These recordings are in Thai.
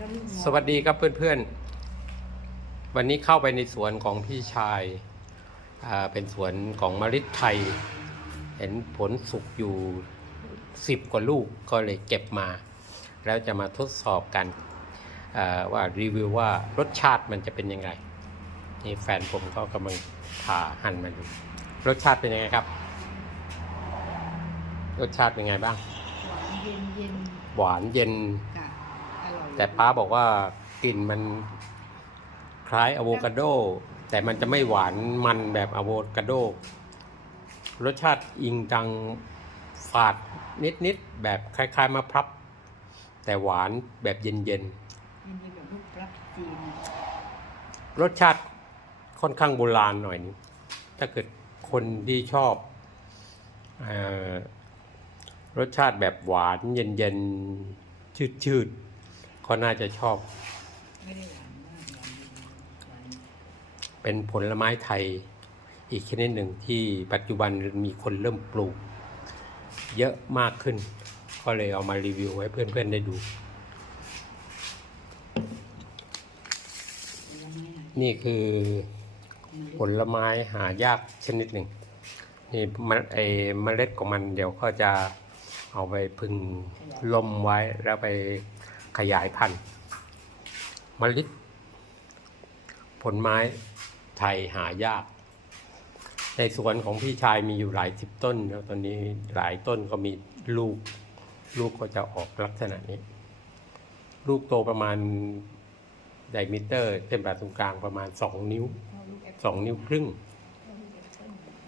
ก็ลูกงอกสวัสดีครับเพื่อนๆ วันนี้เข้าไปในสวนของพี่ชายอ่าเป็นสวนของมะลิไทย เห็นผลสุกอยู่สิบกว่าลูกก็เลยเก็บมา แล้วจะมาทดสอบกันอ่าว่ารีวิวว่ารสชาติมันจะเป็นยังไง นี่แฟนผมก็กำลังผ่าหั่นมาดูรสชาติเป็นยังไงครับ รสชาติเป็นไงบ้าง หวานเย็นเย็นหวานเย็นๆค่ะอร่อย แต่ป้าบอกว่ากลิ่นมันคล้ายอะโวคาโด แต่มันจะไม่หวานมันแบบอะโวคาโด รสชาติอิงจังฝาดนิดๆแบบคล้ายๆมะพร้าวแต่หวานแบบเย็นเย็นๆแบบลูกปลับจีนรสชาติค่อนข้างโบราณหน่อยนึงถ้าเกิดคนที่ชอบออรสชาติแบบหวานเย็นๆชืดๆ ก็น่าจะชอบ เป็นผลไม้ไทยอีกชนิดหนึ่งที่ปัจจุบันมีคนเริ่มปลูก เยอะมากขึ้น ก็เลยเอามารีวิวให้เพื่อนๆได้ดูผลไม้หานี่คือผล็ดลไม้หายากชนิดหนึ่งนี่มันไอเมล็ดของมันเดี๋ยวก็จะเอาไปพึ่งลมไว้แล้วไป ขยายพันธุ์มล็ดผลไม้ไทยหายาก ในสวนของพี่ชายมีอยู่หลายสิบต้นแล้วตอนนี้หลายต้นก็มีลูก ลูกก็จะออกลักษณะนี้ ลูกโตประมาณไดมิเตอร์เส้นผ่าศูนย์กลางประมาณสองนิ้วสองนิ้วครึ่งเอาลูกแอปเปิ้ล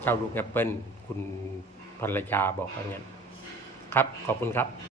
เจ้าลูกแอปเปิลคุณภรรยาบอกว่างั้นครับ ขอบคุณครับ